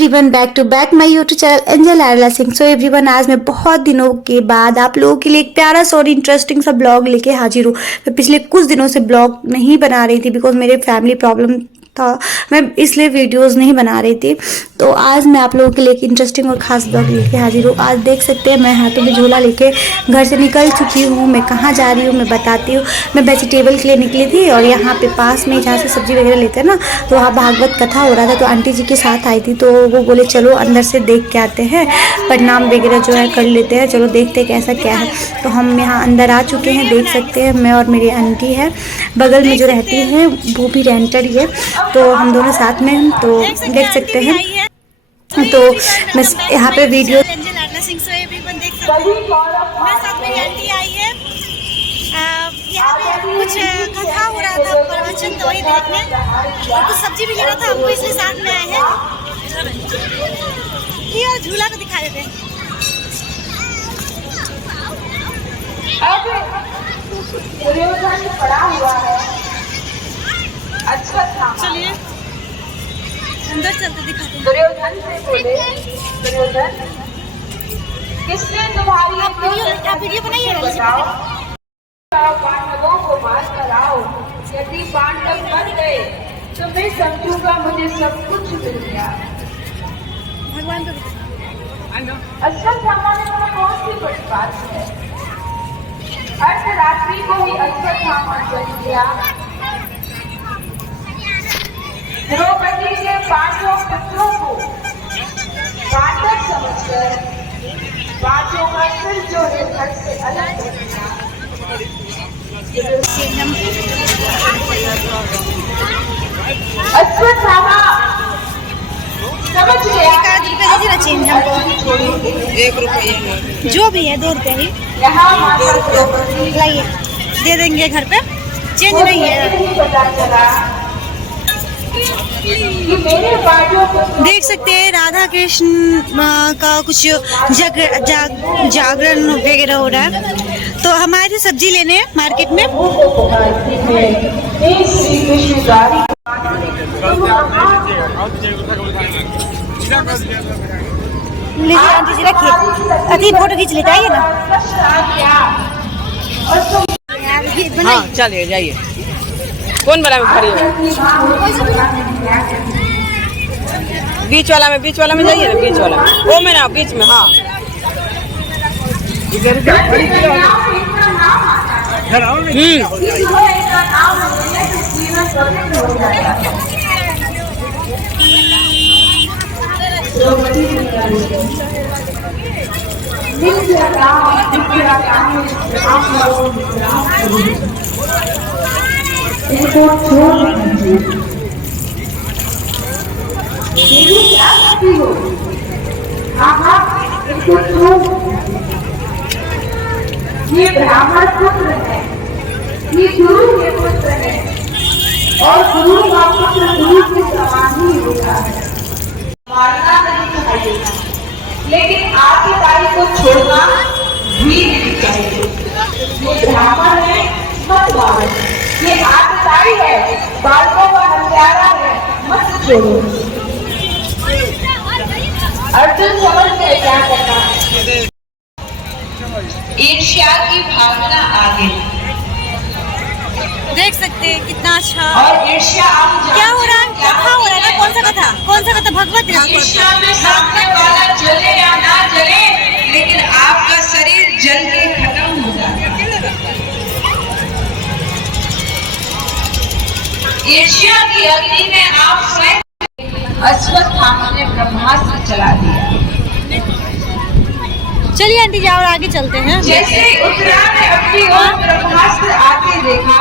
Everyone, back to back my YouTube channel Angel आरला Singh. So everyone, आज मैं बहुत दिनों के बाद आप लोगों के लिए एक प्यारा सा और इंटरेस्टिंग सा ब्लॉग लेके हाजिर हूँ। मैं पिछले कुछ दिनों से ब्लॉग नहीं बना रही थी बिकॉज मेरे फैमिली प्रॉब्लम था, मैं इसलिए वीडियोस नहीं बना रही थी। तो आज मैं आप लोगों के लिए एक इंटरेस्टिंग और ख़ास ब्लॉग लेके हाजिर हूँ। आज देख सकते हैं मैं हाथों में झोला लेके घर से निकल चुकी हूँ। मैं कहाँ जा रही हूँ मैं बताती हूँ। मैं वेजिटेबल के लिए निकली थी और यहाँ पे पास में जहाँ से सब्जी वगैरह लेते हैं ना, तो वहाँ भागवत कथा हो रहा था। तो आंटी जी के साथ आई थी, तो वो बोले चलो अंदर से देख के आते हैं, प्रणाम वगैरह जो है कर लेते हैं, चलो देखते हैं कैसा क्या है। तो हम यहाँ अंदर आ चुके हैं, देख सकते हैं। मैं और मेरी आंटी है, बगल में जो रहती है वो भी रेंटर ही है, तो हम दोनों साथ में हैं। तो देख सकते हैं। तो मैं यहाँ पे वीडियो यहाँ पे कुछ कथा हो रहा था, प्रवचन, तो वही देखने और कुछ सब्जी भी लेना था हमको, इसलिए साथ में आए हैं। ये और झूला को दिखा देते हैं। पड़ा हुआ है, अच्छा था। चलिए अंदर चलते दिखाते हैं। दुर्योधन से बोले, दुर्योधन किसने तुम्हारी आप वीडियो बनाइए, बताओ, पांडवों को मार कर आओ। यदि पांडव मर गए तो मैं समझूंगा मुझे सब कुछ मिल गया। भगवान को अच्छा सामान्य में कौन सी बड़ी बात है। अर्धरात्रि को ही अच्छा सामान बन गया। द्रौपदी के पांचों पुत्रों को पांडव समझकर पांचों का सिर जो है घर से अलग हो गया। अश्वत्थामा समझ गया। 1 रुपया दीजिए ना चेंज हमको। 1 रुपया जो भी है 2 रुपया ही यहाँ माता द्रौपदी लाइए, दे देंगे घर पे, चेंज नहीं है। पता चला कि मेरे बाजू को देख सकते हैं राधा कृष्ण का कुछ जागरण वगैरह हो रहा है। तो हमारे सब्जी लेने हैं मार्केट में। लीजिए आंटी जी, रखिए, अभी फोटो खींच लेते, आइए ना। हाँ चलिए जाइए। कौन वाला में खड़ी है? बीच वाला में जाइए ना, बीच वाला वो में ना, बीच में। हाँ इनको छोड़ दीजिए। क्या करती हो? इनको छोड़। ये ब्राह्मण पुत्र है, ये गुरु के पुत्र है, और गुरु का पुत्र गुरु के समान ही होता है। मारना नहीं चाहिए, लेकिन आपकी ताई को छोड़ना भी नहीं चाहिए। ये ब्राह्मण है, मत मारो। ये आतताई है, बालकों का हत्यारा है, मत छोड़ो। अर्जुन समझ गए क्या करना है। ईर्ष्या की भावना आगे, देख सकते हैं कितना अच्छा। और ईर्ष्या आप क्या हो रहा है? कथा हो रहा है। कौन सा कथा? भगवत ईर्ष्या में सामने वाला जले या ना जले, लेकिन आपका शरीर जल के खत्म हो जाता है। ईर्ष्या की अग्नि में आप स्वयं। अश्वत्थामा ने ब्रह्मास्त्र चला दिया। चलिए आंटी जी और आगे चलते हैं। जैसे उत्तरा ने अपनी ओर ब्रह्मास्त्र आते देखा,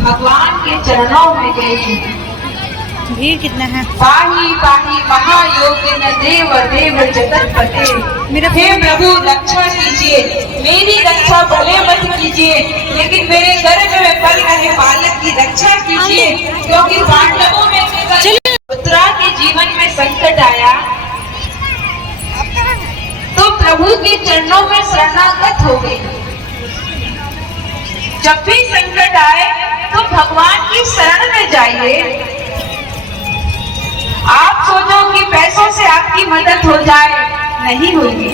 भगवान के चरणों में गई। भीड़ कितना है। पाही पाही महायोगी न देव देव जगतपते। हे प्रभु रक्षा कीजिए, मेरी रक्षा भले मत कीजिए, लेकिन मेरे गर्भ में पल रहे बालक की रक्षा कीजिए, क्योंकि पांडवों में उत्तरा के जीवन में संकट आया तो प्रभु के चरणों में शरणागत हो गई। जब भी संकट आए तो भगवान की शरण में जाइए, आप सोचो कि पैसों से आपकी मदद हो जाए, नहीं होगी।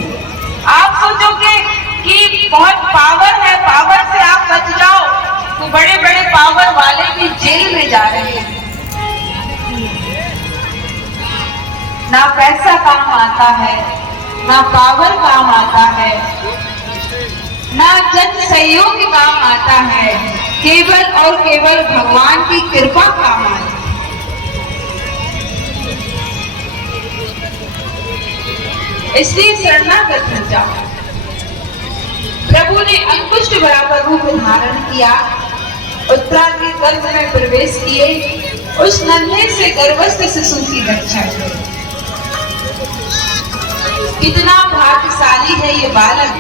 आप सोचोगे कि बहुत पावर है, पावर से आप बच जाओ, तो बड़े बड़े पावर वाले भी जेल में जा रहे हैं। ना पैसा काम आता है, ना पावर काम आता है, ना जन सहयोग काम आता है, केवल और केवल भगवान की कृपा काम आती है। इसलिए शरणागत हो जाओ। प्रभु ने अंकुश बराबर रूप धारण किया, उत्तरा के गर्भ में प्रवेश किए, उस नन्हे से गर्भस्थ शिशु की रक्षा की। कितना भाग्यशाली है ये बालक,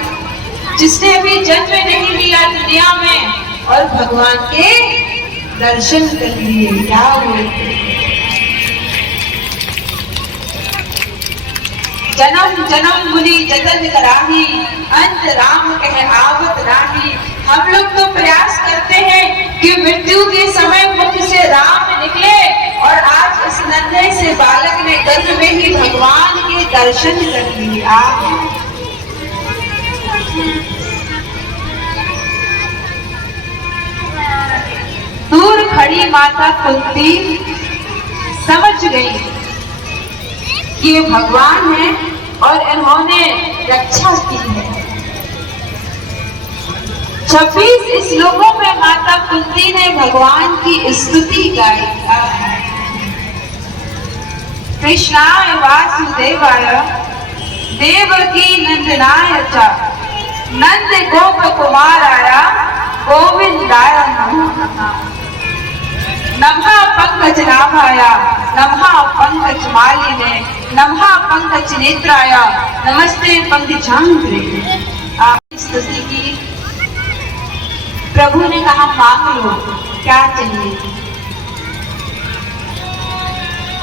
जिसने अभी जन्म नहीं लिया दुनिया में और भगवान के दर्शन कर लिए। क्या बोलते, जन्म जन्म मुनि जतन कराही, अंत राम कह आवत राही। हम लोग तो प्रयास करते हैं कि मृत्यु के समय मुख से राम निकले, और आज इस नन्हे से बालक ने गर्भ में ही भगवान के दर्शन कर लिए। दूर खड़ी माता कुंती समझ गई कि ये भगवान है और इन्होंने रक्षा की है। 26 श्लोकों में माता कुंती ने भगवान की स्तुति गाई। कृष्णाय वासुदेवाय देवकी नंदनाय च नंद गोप कुमाराय गोविंदाय नमः। नमः पंकज नाभाय नमः पंकज मालिने नमः पंकज नेत्राय नमस्ते पंकजांग्रे। आपने स्तुति की, प्रभु ने कहा मांग लो क्या चाहिए।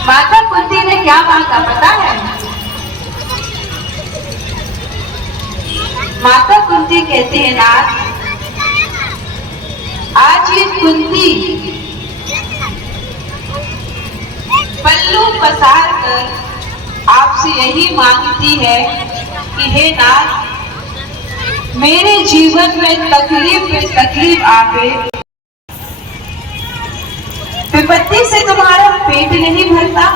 माता कुंती ने क्या मांगा पता है? माता कुंती कहते हैं नाथ, आज ये कुंती पल्लू पसार कर आपसे यही मांगती है कि हे नाथ, मेरे जीवन में तकलीफ पे तकलीफ आवे, विपत्ति से तुम्हारा पेट नहीं भरता।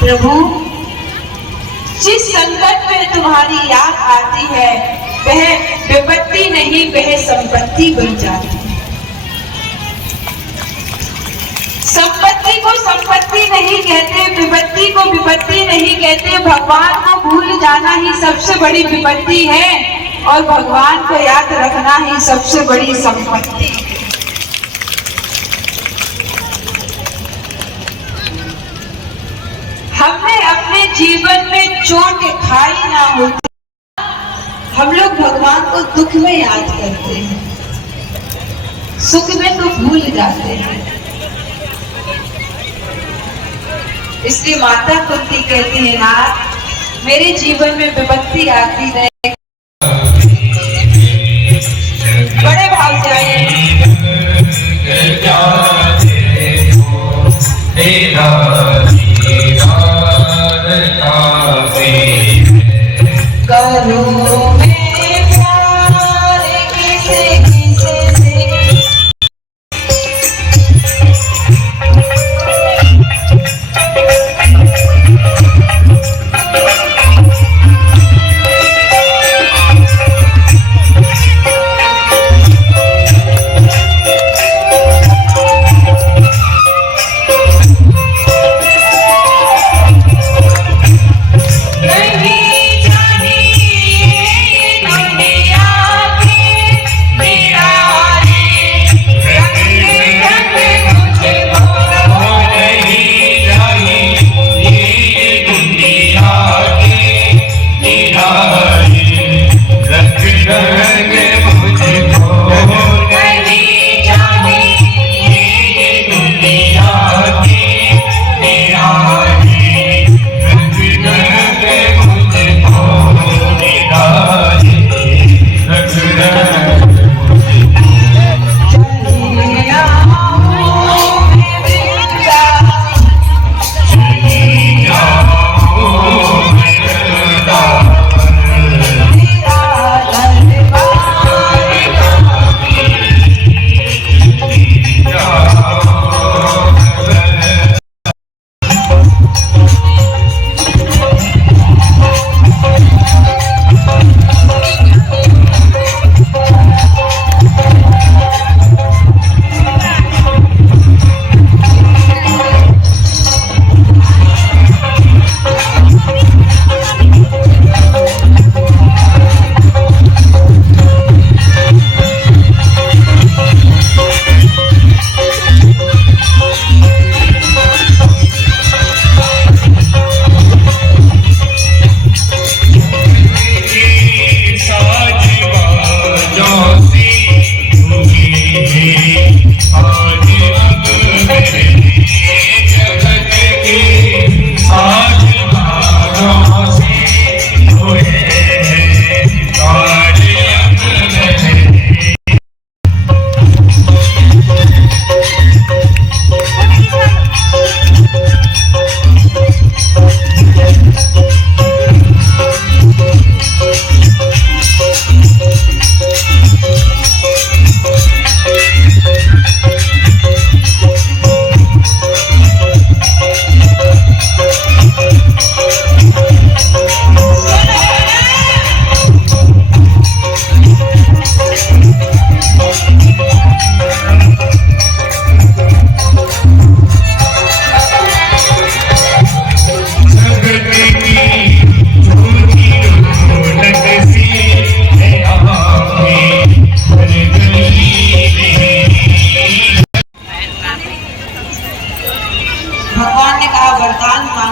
प्रभु, जिस संकट में तुम्हारी याद आती है वह विपत्ति नहीं, वह संपत्ति बन जाती है। संपत्ति को संपत्ति नहीं कहते, विपत्ति को विपत्ति नहीं कहते। भगवान को भूल जाना ही सबसे बड़ी विपत्ति है और भगवान को याद रखना ही सबसे बड़ी संपत्ति है। हमने अपने जीवन में चोट खाई ना होती, हम लोग भगवान को दुख में याद करते हैं, सुख में तो भूल जाते हैं। इसलिए माता कुंती कहती है नाथ, मेरे जीवन में विपत्ति आती है, बड़े भाव से आइए। करो मैं प्यार किसे किसे से, नहीं जानी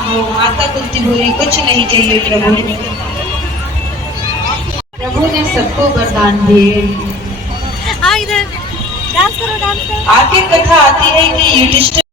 हो। माता कुंती बोली कुछ नहीं चाहिए प्रभु। प्रभु ने सबको वरदान दिए। हाँ इधर डांस करो डांस करो। आगे कथा आती है कि युधिष्ठिर